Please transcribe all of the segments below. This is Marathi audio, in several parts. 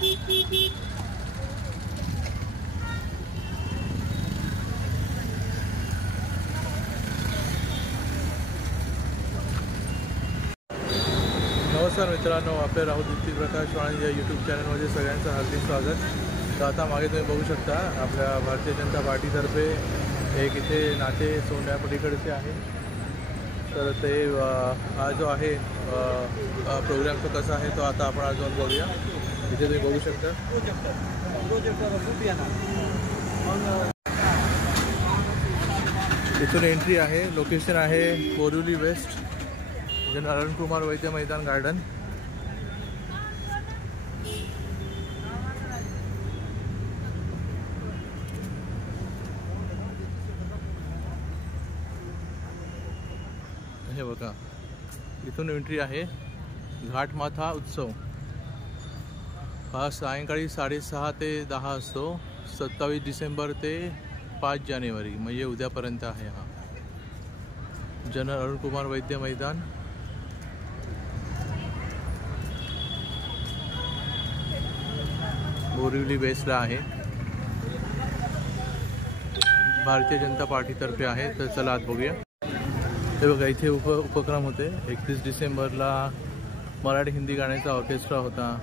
नमस्कार मित्रांनो, आपले राहुल दीप्ती प्रकाश वाणी या यूट्यूब चॅनलमध्ये सगळ्यांचं हार्दिक स्वागत. तर आता मागे तुम्ही बघू शकता आपल्या भारतीय जनता पार्टीतर्फे एक इथे नाते सोंड्यापलीकडचे आहे. तर ते हा जो आहे प्रोग्राम तो कसा आहे तो आता आपण अजून बघूया. इथे तुम्ही बघू शकता इथून एंट्री आहे. लोकेशन आहे बोरिवली वेस्ट, जनरल अरुण कुमार वैद्य मैदान गार्डन. हे बघा इथून एंट्री आहे. घाटमाथा उत्सव हा सायंकाळी 6:30 ते 10 असतो. 27 डिसेंबर ते 5 जानेवारी म्हणजे उद्यापर्यंत आहे. हा जनरल अरुण कुमार वैद्य मैदान. बोरिवली वेस्टला आहे. भारतीय जनता पार्टीतर्फे आहे. तर चला आत बघूया. हे बघा इथे उपक्रम होते. 31 डिसेंबरला मराठी हिंदी गाण्याचा ऑर्केस्ट्रा होता.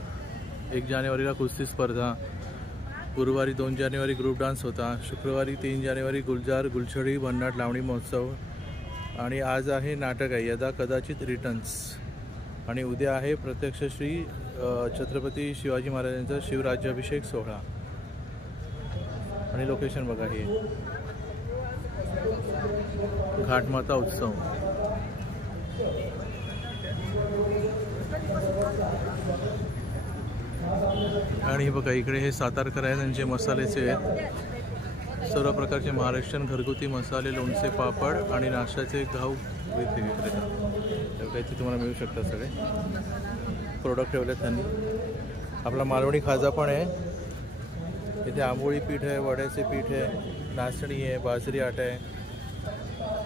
1 जानेवारीला कुस्ती स्पर्धा. गुरुवारी 2 जानेवारी ग्रुप डान्स होता. शुक्रवारी 3 जानेवारी गुलजार गुलछडी भन्नाट लावणी महोत्सव. आणि आज आहे नाटक आहे यदा कदाचित रिटर्न्स. आणि उद्या आहे प्रत्यक्ष श्री छत्रपती शिवाजी महाराजांचा शिवराज्याभिषेक सोहळा. आणि लोकेशन बघा हे घाटमाता उत्सव. आणि हे बघा इकडे हे सातारकर आहेत. त्यांचे मसाल्याचे आहेत. सर्व प्रकारचे महाराष्ट्रीयन घरगुती मसाले, लोणचे, पापड आणि नाश्त्याचे घाऊ विक्रेता. इथे तुम्हाला मिळू शकतात सगळे प्रोडक्ट ठेवलेत त्यांनी. आपला मालवणी खाजा पण आहे. इथे आंबोळी पीठ आहे, वड्याचे पीठ आहे, नाचणी आहे, बाजरी आटा आहे.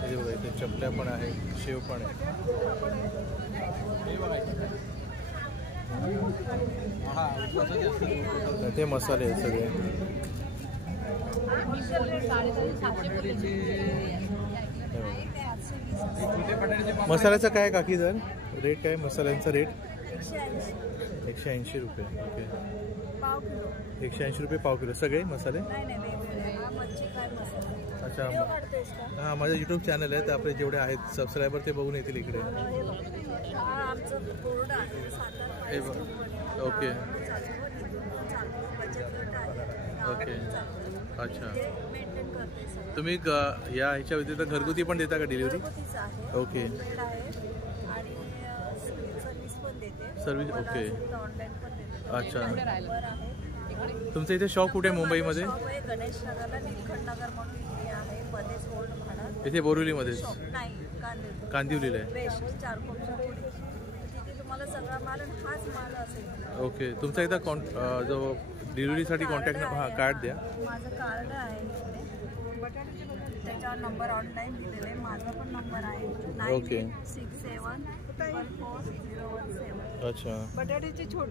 इथे बघा इथे चपल्या पण आहे, शेव पण आहे. ते मसाले आहेत सगळे. मसाल्याचा काय काकी जर रेट काय मसाल्यांचा रेट? 180 रुपये. ओके, 180 रुपये पाव किलो सगळे मसाले. अच्छा, हां माझं यूट्यूब चॅनल आहे. तर आपले जेवढे आहेत सबस्क्रायबर ते बघून येतील इकडे. Okay okay. अच्छा, तुम्ही या ह्याच्या व्यतिरिक्त घरगुती पण देता का डिलिव्हरी? Okay, service. ओके, अच्छा. तुमचं इथे शॉप कुठे आहे मुंबईमध्ये? इथे बोरिवलीमध्येच? कांदिवलीला आहे. ओके, तुमचा इथं जो डिलिव्हरीसाठी कॉन्टॅक्ट हां कार्ड द्या. माझं कार्ड आहे त्याच्यावर नंबर ऑनलाईन दिलेला आहे. माझा पण नंबर आहे. ओके, 96744017. अच्छा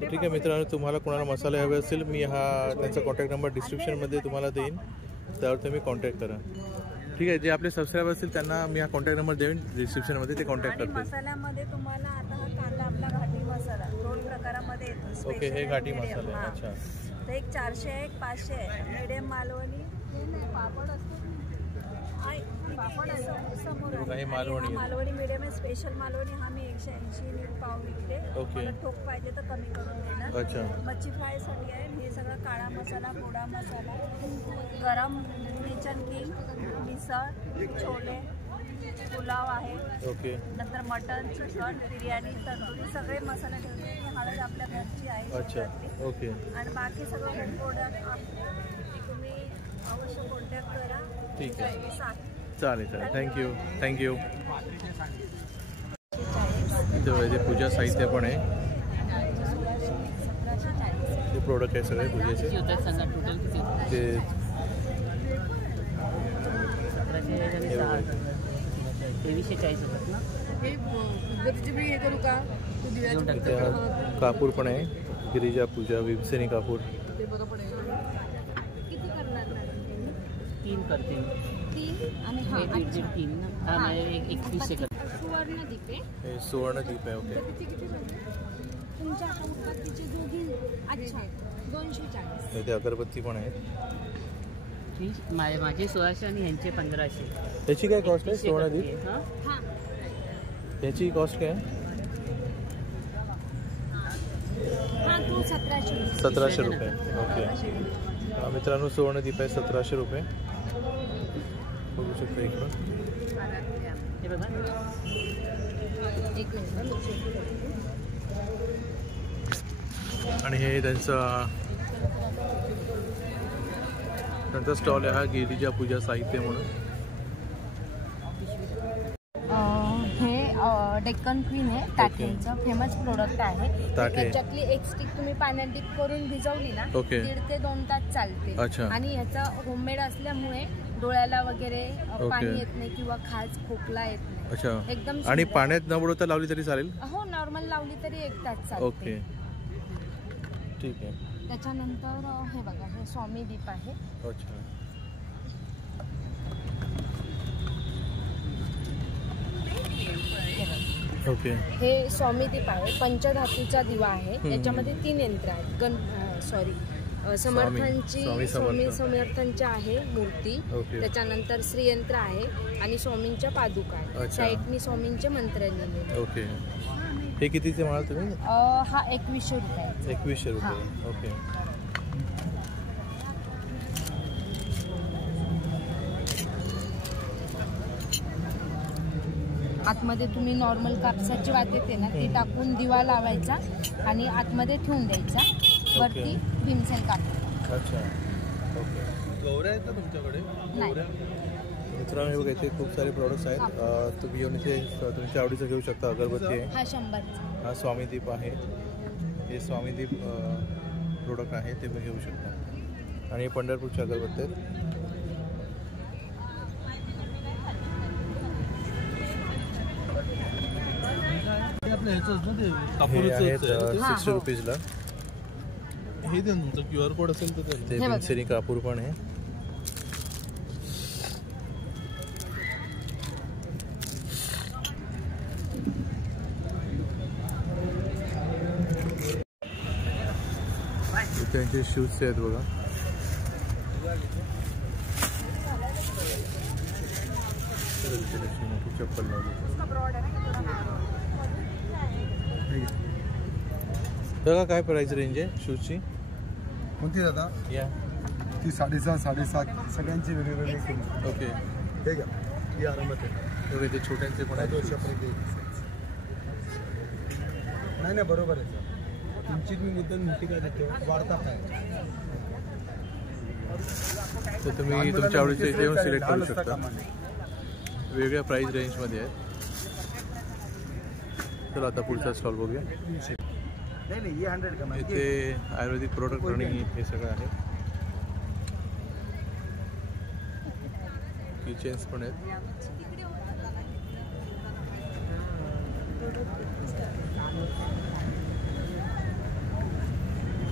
ठीक आहे मित्रांनो. तुम्हाला कोणाला मसाले हवे असतील मी हा त्यांचा कॉन्टॅक्ट नंबर डिस्क्रिप्शनमध्ये तुम्हाला देईन. त्यावर तुम्ही कॉन्टॅक्ट करा. ठीक आहे. जे आपले सबस्क्रायबर असतील त्यांना मी हा कॉन्टॅक्ट नंबर देईन डिस्क्रिप्शनमध्ये, ते कॉन्टॅक्ट करतील. मसाल्यामध्ये तुम्हाला आता हा कांदा आपला घाटी मसाला 2 प्रकारामध्ये येतो. ओके, हे घाटी मसाला. अच्छा, तर एक 400 आहे, एक 500 आहे. मीडियम मालवणी पापड असतो. मालवणी मीडियम आहे. स्पेशल मालवणी हा मी 180 पाव विकते. ओके, ठोक पाहिजे तर कमी करून देणार. अच्छा, मच्छी फ्रायसाठी आहे. हे सगळं काळा मसाला, गोडा मसाला, गरम किचन किंग, मिसळ, छोले, पुलाव आहे. ओके, नंतर मटन, चिकन, बिर्याणी, तंदुरी सगळे मसाले ठेवते. हळद आपल्या घरची आहे. अच्छा, ओके. आणि बाकी सगळं होम प्रोडक्ट तुम्ही अवश्य कॉन्टॅक्ट करा. ठीक आहे, चालेल थँक्यू. इथे पूजा साहित्य पण आहे. ते प्रोडक्ट आहे सगळे पूजेचे. ते कापूर पण आहे. गिरिजा पूजा भीमसेनी कापूर. किती करणार मॅडम? 3 करते. 3 आणि हे दीड 3 ना. हा 21 सेकंद. सुवर्णदीप आहे. हे सुवर्णदीप आहे. ओके. तुमच्या उदबत्तीचे दोघी. अच्छा 240. इथे अगरबत्ती पण आहेत. माझे 1600 आणि ह्यांचे 1500. त्याची काय कॉस्ट आहे सुवर्णदीप? हां याची कॉस्ट काय आहे? हां तो 1700. 1700 रुपये. ओके. मित्रांनो सुवर्णदीप आहे 1700 रुपये. बघू शकता इकडं. हे बघा. एक मिनिट. आणि हे त्यांचा स्टॉल आहे हा गिरिजा पूजा साहित्य म्हणून. हे डेक्कन क्वीन आहे टाटेचं फेमस प्रोडक्ट आहे. टाटे. त्याच्यातली एक स्टिक तुम्ही पाण्यात डीप करून भिजवली ना ओके. 1.5 ते 2 तास चालते. अच्छा. आणि ह्याचा होममेड असल्यामुळे डोळ्याला वगैरे पाणी येत नाही किंवा खाज खोकला येत नाही. अच्छा. एकदम आणि सुंदर. पाण्यात न बुडवता लावली तरी चालेल? हो नॉर्मल लावली तरी 1 तास चालते. ओके ठीक आहे. त्याच्यानंतर हे बघा हे स्वामी दीप आहे. अच्छा. ओके. हे स्वामी दीप आहे पंचधातूचा दिवा आहे. याच्यामध्ये 3 यंत्र आहेत. समर्थांची स्वामी समर्थांची आहे मूर्ती. ओके. त्याच्यानंतर श्रीयंत्र आहे आणि स्वामींच्या पादुका आहे. अच्छा. साईडनी स्वामींचे मंत्र लिहिलेले. ओके. हे कितीचे म्हणाल तुम्ही? हा 2100 रुपये. 2100 रुपये. ओके. आतमध्ये तुम्ही नॉर्मल कापसाची वात येते ना ती टाकून दिवा लावायचा आणि आतमध्ये ठेवून द्यायचा. वरती भीमसेन कापूर. अच्छा. ओके. गौऱ्या आहेत का तुमच्याकडे? नाही. मित्रांनो हे बघा इथे खूप सारे प्रोडक्ट्स आहेत. तुम्ही येऊन इथे तुमच्या आवडीचं घेऊ शकता. अगरबत्ती आहे. हा 100चा. हा स्वामीदीप आहे. हे स्वामीदीप प्रोडक्ट आहे ते पण घेऊ शकता. आणि हे पंढरपूरच्या अगरबत्ती आहेत. हे आहेत 60 रुपीजला. हे दे तुमचं QR कोड असेल तर ते भीमसेनी कापूर पण आहे. त्यांचे शूज आहेत बघा. चप्पल लावली बघा. काय प्राइस रेंज आहे शूजची? कोणती दादा? या ती 6.5 7.5 सगळ्यांची वेगवेगळी किंमत. ओके. हे घ्या ही आरामात आहे. ओके. ते छोट्यांचे पण आहेत. 200पर्यंत नाही नाही बरोबर आहे सर. तुमची मी मुद्दल मोठी काय देतो वाढता काय तर तुम्ही तुमच्या आवडीचे इथे येऊन सिलेक्ट करू शकता. वेगळ्या प्राइस रेंजमध्ये आहेत. चला आता पुढचा स्टॉल बघूया. नाही 100 का इथे आयुर्वेदिक प्रोडक्ट आणि हे सगळं आहे. किचन्स पण आहेत.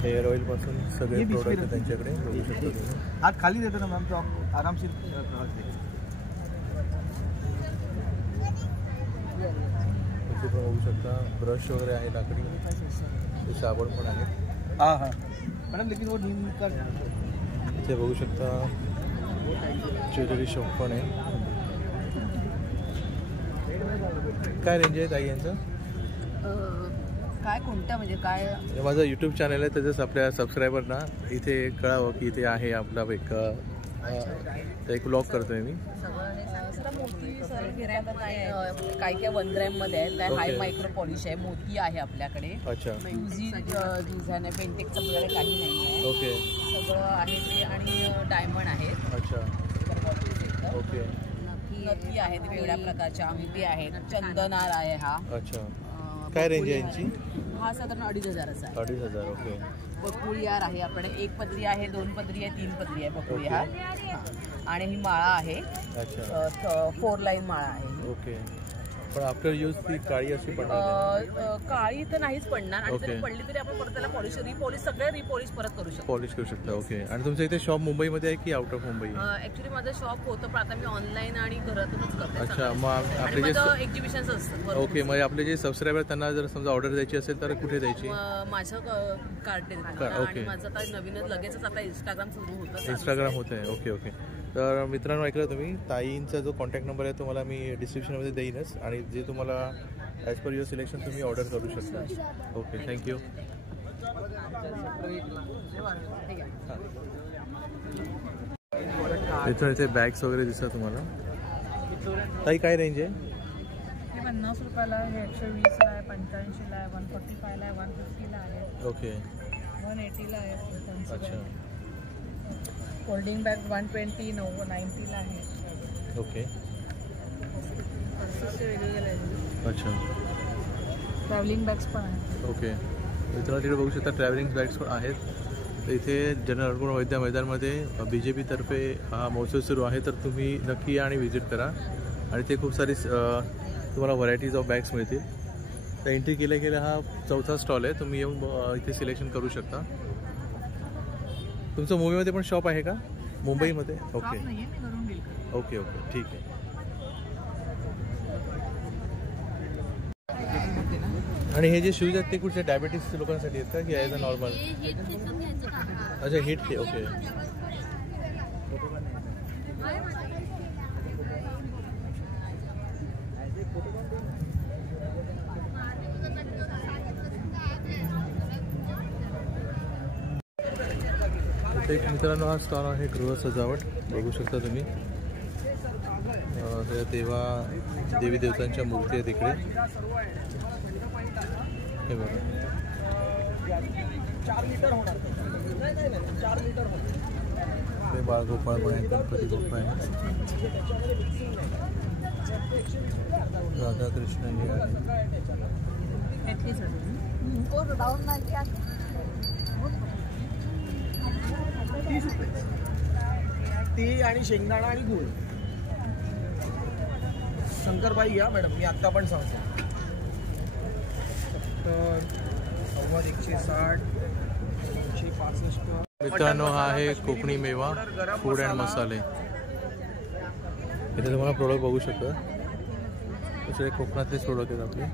हेअर ऑइल पासून सगळे प्रोडक्ट आहेत त्यांच्याकडे. बघू शकता तुम्ही. हात खाली देतो ना मॅम तो आरामशीर. इथे पण बघू शकता ब्रश वगैरे आहे लाकडी. ते साबण पण आहे. हां हां मॅडम लेकिन वो नीम का इथे बघू शकता ज्वेलरी शॉप पण आहे. काय रेंज आहे ताई यांचं? काय कोणत्या म्हणजे काय? हे माझं यूट्यूब चॅनल आहे. त्याच्याच आपल्या सबस्क्रायबरना इथे कळावं की इथे आहे आपला एक ब्लॉग करतोय मी. मोती सर काय काय 1 ग्रॅममध्ये आहे. त्या हाय मायक्रो पॉलिश आहे. मोती आहे आपल्याकडे. अच्छा. डिझाईन आहे. पेंटेक्सचं वगैरे काही नाही आहे. ओके. सगळं आहे ते आणि डायमंड आहेत. अच्छा. ओके. नथी आहेत वेगळ्या प्रकारच्या. अंगठी आहेत. चंदनार आहे हा. अच्छा. काय रेंज आहे यांची? हा साधारण 2,500चा आहे. 2,500. ओके. बकुळीहार आहे आपल्याकडे. 1 पदरी आहे, 2 पदरी आहे, 3 पदरी आहे बकुळीहार. आणि ही माळा आहे. अच्छा. 4 लाईन माळा आहे. ओके. पण आफ्टर यूज ती काळी अशी पडणार काळी तर नाहीच पडणार आणि Okay. जरी पडली तरी आपण परत त्याला पॉलिश सगळे रिपॉलिश परत करू शकतो. पॉलिश करू शकता. ओके. आणि तुमचं इथे शॉप मुंबईमध्ये आहे की आउट ऑफ मुंबई? ऍक्च्युली माझं शॉप होतं पण आता मी ऑनलाईन आणि घरातूनच करते. अच्छा, मग आपले जे एक्झिबिशन्स असतात. ओके, मग आपले जे सबस्क्रायबर त्यांना जर समजा ऑर्डर द्यायची असेल तर कुठे द्यायची? माझं कार्ड आणि माझं आता नवीनच लगेचच आता इंस्टाग्राम सुरू होतं. इंस्टाग्राम होत आहे. Okay okay. तर मित्रांनो, ऐकलं तुम्ही, ताईंचा जो कॉन्टॅक्ट नंबर आहे तुम्हाला मी डिस्क्रिप्शनमध्ये देईनच आणि जे तुम्हाला ॲज पर युअर सिलेक्शन तुम्ही ऑर्डर करू शकता. Okay, thank you. इथं इथे बॅग्स वगैरे दिसतात तुम्हाला. ताई काय रेंज आहे? 50 रुपयाला आहे, 120 ला आहे, 85 ला आहे, 145 ला आहे, 150 ला आहे. ओके. 180 ला आहे. अच्छा. फोल्डिंग बॅग 120 90 ला आहे. ओके. वेगवेगळे अच्छा. ट्रॅव्हलिंग बॅग्स पण आहेत. ओके. मित्रांनो, तिकडे बघू शकता ट्रॅव्हलिंग बॅग्स पण आहेत. तर इथे जनरल हडकोन वैद्य मैदानमध्ये BJP तर्फे हा महोत्सव सुरू आहे, तर तुम्ही नक्की या आणि व्हिजिट करा. आणि ते खूप सारी तुम्हाला व्हरायटीज ऑफ बॅग्स मिळतील. तर एंट्री केल्या केल्या हा 4था स्टॉल आहे. तुम्ही येऊन इथे सिलेक्शन करू शकता. तुमचं मुंबईमध्ये पण शॉप आहे का? मुंबईमध्ये? ओके ओके ओके, ठीक आहे. आणि हे जे शूज आहेत ते कुठच्या डायबिटीस लोकांसाठी आहेत का की ॲज अ नॉर्मल? अच्छा, हिट के. ओके. एक मित्रांनो, हा स्टॉल आहे गृह सजावट. बघू शकता तुम्ही, तेव्हा देवी देवतांच्या मूर्ती आहेत इकडे. हे बघा, 4 लिटर होणार. ते बाळगोपाळ पण आहे, गणपती बाप्पा आहे, राधाकृष्ण हे आहे. ती आणि शेंगदाणा आणि गूळ. शंकरबाई या मॅडम, मी आत्ता पण सांगतो. तर 160, 165. मित्रांनो, हा आहे कोकणी मेवा फूड अँड मसाले. इथे तुम्हाला प्रोडक्ट बघू शकता. दुसरे कोकणातलेच प्रोडक्ट आहेत आपले.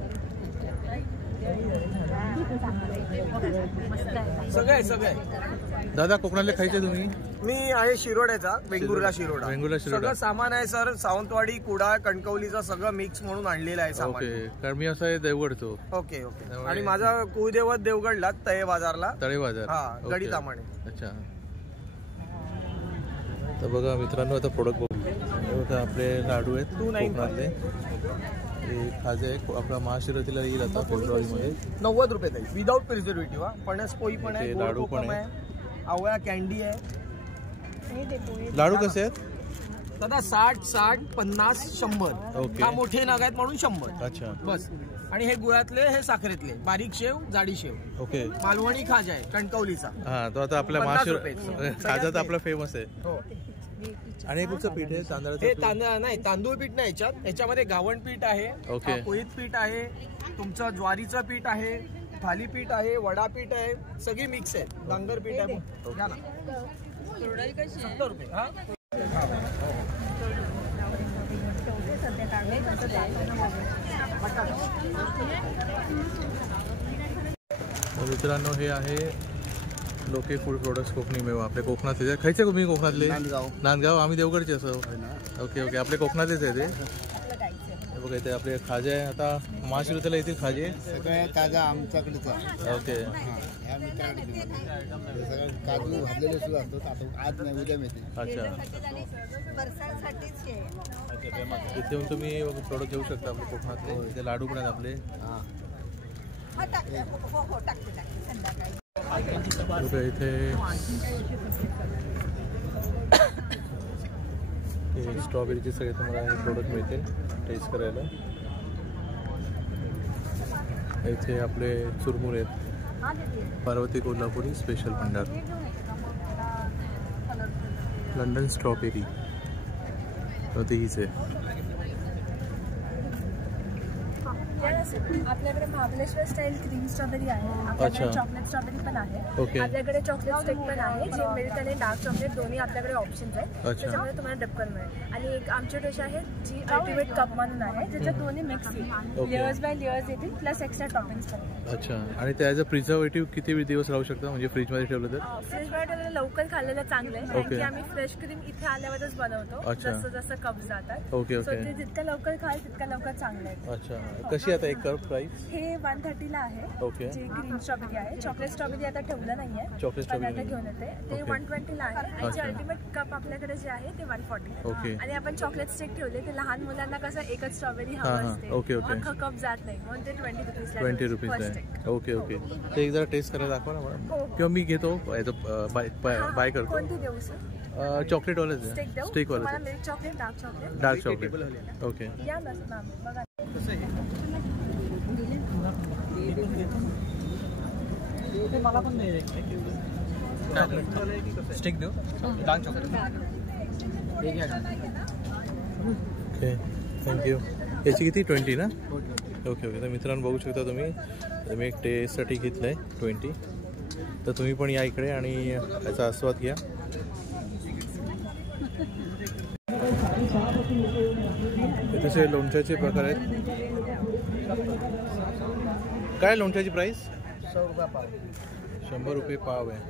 सगळे. दादा, कोकणातले खायचे तुम्ही? मी आहे शिरोड्याचा, वेंगुर्ला शिरोडा. वेंगुर्ला शिरोडा. सगळं सामान आहे सर. सावंतवाडी, कुडाळ, कणकवलीचं सगळं मिक्स म्हणून आणलेलं आहे सामान. ओके. कारण मी असं आहे देवगडतो. ओके. आणि माझा कुळदेवत देवगडला, तळे बाजारला. तळे बाजार. हा, गडी तामाणे. अच्छा. तर बघा मित्रांनो, आता प्रोडक्ट बघू. आपले लाडू आहेत कोकणातले. हे खाजे आहे. आपला महाशिवरात्रीला येईल आता फेब्रुवारीमध्ये. 90 रुपये जाईल विदाउट प्रिझर्वेटिव्ह. फणस पोळी पण आहे, लाडू पण आहे, आवळा कॅन्डी आहे. लाडू कसे आहेत दादा? 60, 50, 100. ओके. हा मोठे नग आहेत म्हणून 100. अच्छा. बस. आणि हे गुळातले, हे साखरेतले. बारीक शेव, जाडी शेव. ओके. मालवणी खाजा आहे कणकवलीचा. हा, तो आता आपल्या खाजा तर आपला फेमस आहे. हो. आणि हे कुठचं पीठ आहे? तांदळाचं? हे तांदूळ नाही, तांदूळ पीठ नाही याच्यामध्ये गावण पीठ आहे, ओके, कोळीत पीठ आहे, तुमचं ज्वारीचं पीठ आहे, थालीपीठ आहे, वडा पीठ आहे, सगळी मिक्स आहे. डांगर पीठ आहे. घ्या ना. 70 रुपये. हा, मित्रांनो, हे आहे लोके फूड प्रोडक्ट्स कोकणी मेवा. आपल्या कोकणातले खायचे. तुम्ही कोकणातले? नांदगाव. आम्ही देवगडचे. असं? Okay okay. आपले कोकणातलेच आहे ते. बघा, इथे आपले खाजे आहे. आता महाशिवरात्रीला येतील खाजे सगळ्या ताजा आमच्याकडेच आहे. ओके. ह्या मित्राकडे सगळं काजू भाजलेले सुद्धा असतात. आता आज नाही, उद्या मिळते. अच्छा. इथे येऊन तुम्ही प्रोडक्ट घेऊ शकता आपले कोकणातले. इथे लाडू पण आहेत आपले. इथे स्ट्रॉबेरीचे सगळे तुम्हाला हे प्रोडक्ट मिळतील टेस्ट करायला. इथे आपले चुरमुरे आहेत. पार्वती कोल्हापुरी स्पेशल भंडार. लंडन स्ट्रॉबेरी हीच आहे. इंडियन असेल आपल्याकडे महाबळेश्वर स्टाईल क्रीम स्ट्रॉबेरी आहे, आपल्याकडे चॉकलेट स्ट्रॉबेरी पण आहे, आपल्याकडे चॉकलेट स्टिक पण आहे, जे मिल्क आणि डार्क चॉकलेट दोन्ही आपल्याकडे ऑप्शन्स आहेत, त्याच्यामध्ये तुम्हाला डबकन मिळेल. आणि एक आमची डिश आहे जी अल्टिमेट कप म्हणून आहे, ज्याच्यात दोन्ही मिक्स येईल, लेयर्स बाय लेयर्स येतील प्लस एक्स्ट्रा टॉपिंग्स पण. अच्छा. आणि त्याचं प्रिझर्वेटिव्ह किती दिवस राहू शकतं म्हणजे फ्रीजमध्ये ठेवलं तर? फ्रीजमध्ये ठेवलं लवकर खाल्लेलं चांगलं आहे, कारण की आम्ही फ्रेश क्रीम इथे आल्यावरच बनवतो, जसं जसं कप जातात. ओके सो ते जितकं लवकर खाल तितकं लवकर चांगलं आहे. अच्छा. कशी आता एक कप प्राइस? हे 130 ला आहे. ओके. जे ग्रीन स्ट्रॉबेरी आहे, चॉकलेट स्ट्रॉबेरी आता ठेवलं नाहीये, चॉकलेट स्ट्रॉबेरी आता घेऊन येते, ते 120 ला आहे. आणि जे अल्टिमेट कप आपल्याकडे जे आहे ते 140. ओके. आणि आपण चॉकलेट स्टिक ठेवले ते लहान मुलांना कसं एकच स्ट्रॉबेरी हवं असते, ओके ओके, अख्खा कप जात नाही, म्हणून ते 20 रुपीज आहे. Okay okay. ते एक जरा टेस्ट करायला दाखवा ना मला, किंवा मी घेतो बाय करतो. कोणती देऊ सर? चॉकलेट वाले स्टिक वाले. Milk chocolate, dark dark chocolate. Okay. या मॅम बघा. मला पण नाही स्टिक देऊ, डार्क चॉकलेट. Okay thank you. याची किती 20 ना? Okay okay. तर मित्रांनो बघू शकता तुम्ही एक टेस्टसाठी घेतलं आहे 20, तर तुम्ही पण या इकडे आणि याचा आस्वाद घ्या. तसे लोणच्याचे प्रकार आहेत. काय लोणच्याची प्राइस? 100 रुपये पाव. 100 रुपये पाव आहे.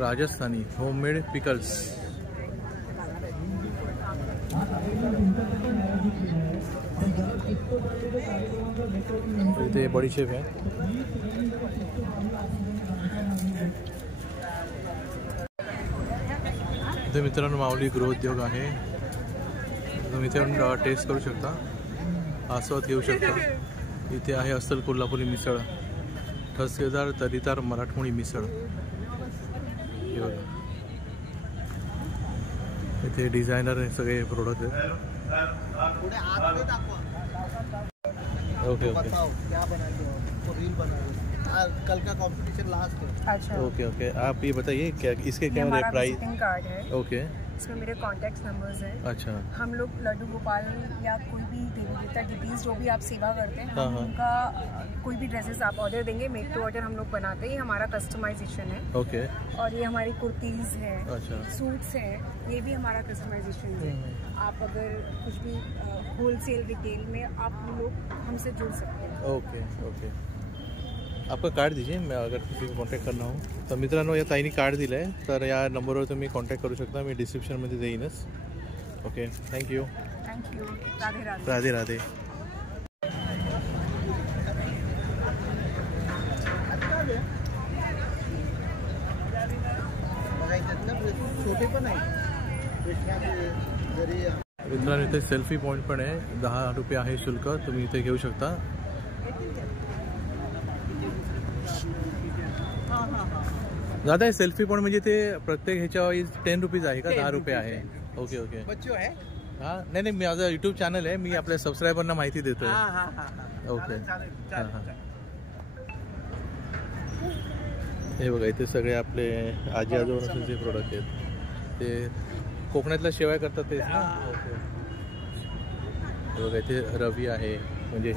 Rajasthani homemade pickles. इथे बडीशेप आहे. इथे मित्रांनो माऊली गृहोद्योग आहे, तुम्ही इथे टेस्ट करू शकता, आस्वाद घेऊ शकता. इथे आहे अस्सल कोल्हापुरी मिसळ, ठसकेदार तरीदार मराठमोळी मिसळ. इथे डिझायनर हे सगळे प्रोडक्ट आहेत. Okay okay. कल का कंपटीशन लास्ट है. अच्छा. Okay okay. आप ये बताइए क्या इसके क्या प्राइस? कार्ड है. ओके. इसमें मेरे कॉन्टैक्ट नंबर्स हैं. अच्छा. हम लोग लड्डू गोपाल या कोई भी देवी देवता डिटीज जो भी आप सेवा करते हैं, हम उनका कोई भी ड्रेसेस आप ऑर्डर देंगे, मेक टू ऑर्डर हम लोग बनाते हैं, ये हमारा कस्टमाइजेशन है. ओके. और ये हमारी कुर्तीज़ है, अच्छा, सूट्स हैं, ये भी हमारा कस्टमाइजेशन है. आप अगर कुछ भी होलसेल रिटेल में आप लोग हमसे जुड़ सकते हैं. Okay okay. आपका कार्ड दीजिए, मैं अगर किसी को कॉन्टॅक्ट करना हो तर. मित्रांनो या ताईने कार्ड दिलं आहे, तर या नंबरवर तुम्ही कॉन्टॅक्ट करू शकता, मी डिस्क्रिप्शनमध्ये देईनच. Okay thank you. Thank you. Radhe Radhe. Radhe Radhe. छोटे पण आहे मित्रांनो. इथे सेल्फी पॉईंट पण आहे, 10 रुपये आहे शुल्क, तुम्ही इथे घेऊ शकता. दादा सेल्फी पॉईंट म्हणजे ते प्रत्येक ह्याच्यावर 10 रुपीज आहे का 10 रुपये आहे? Okay okay. बच्चो है. हां नाही नाही, माझं यूट्यूब चॅनल आहे, मी आपल्या सबस्क्रायबरना माहिती देतोय. ओके. हां हां. हे बघा इथे सगळे आपले आजी आजोबांचे प्रोडक्ट आहेत, ते कोकणातल्या शेवाय करतात तेच ना? ओके. हे बघा इथे रवी आहे, म्हणजे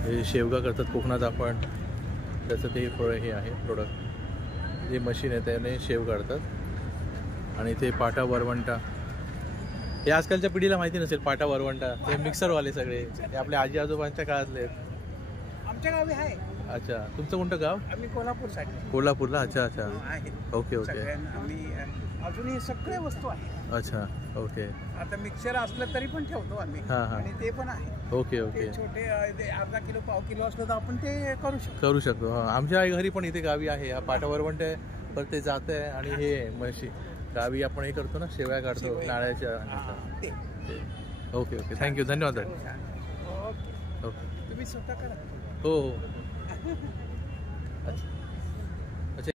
हे शेवगा करतात कोकणात आपण, त्याचं ते हे आहे प्रोडक्ट, जे मशीन आहे त्याने शेव काढतात. आणि ते पाटा वरवंटा, हे आजकालच्या पिढीला माहिती नसेल. पाटा वरवंटा ते मिक्सरवाले सगळे, ते आपल्या आजी आजोबांच्या काळातले आहेत. आमच्या गावी आहे. अच्छा. तुमचं कोणतं गाव? आम्ही कोल्हापूरसाठी. कोल्हापूरला. अच्छा अच्छा. Okay okay. आम्ही अजूनही सगळे वस्तू आहे. अच्छा ओके. आता मिक्सर असलं तरी पण ठेवतो आम्ही. हां हां. आणि ते पण आहे. Okay okay. छोटे अर्धा किलो पाव किलो असलं तर आपण ते करू शकतो. हां आमच्या घरी पण इथे गावी आहे हा पाटा वरवंटे, पण ते जात आहे. आणि हे म्हशी गावी आपण हे करतो ना, शेवया काढतो नाळ्याच्या. Okay okay. थँक्यू. धन्यवाद. ओके. तुम्ही स्वतः करा. हो हो. अच्छा अच्छा.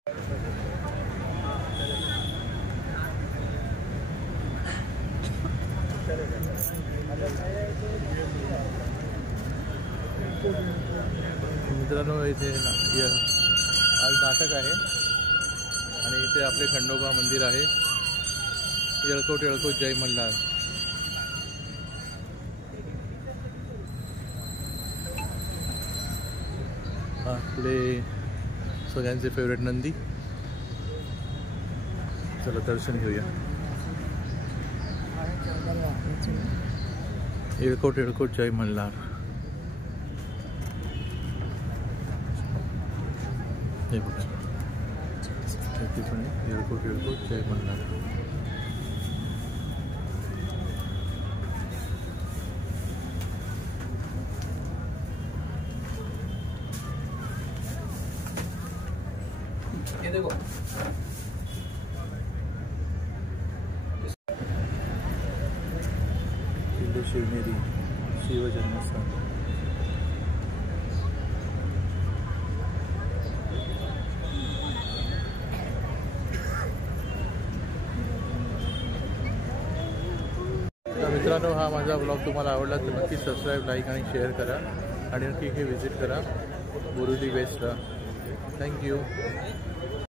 मित्रांनो इथे आज नाटक आहे आणि इथे आपले खंडोबा मंदिर आहे. येळकोट येळकोट जय मल्हार. आपले सगळ्यांचे फेवरेट नंदी. चला दर्शन घेऊया. येळकोट येळकोट जय मल्हार. हे बघा येळकोट येळकोट जय मल्हार. किल्ले शिवनेरी शिवजन्मस्थान. तर मित्रांनो, हा माझा ब्लॉग तुम्हाला आवडला तर नक्की सबस्क्राईब, लाईक आणि शेअर करा आणि नक्की हे विजिट करा बोरिवली वेस्टला. थँक्यू.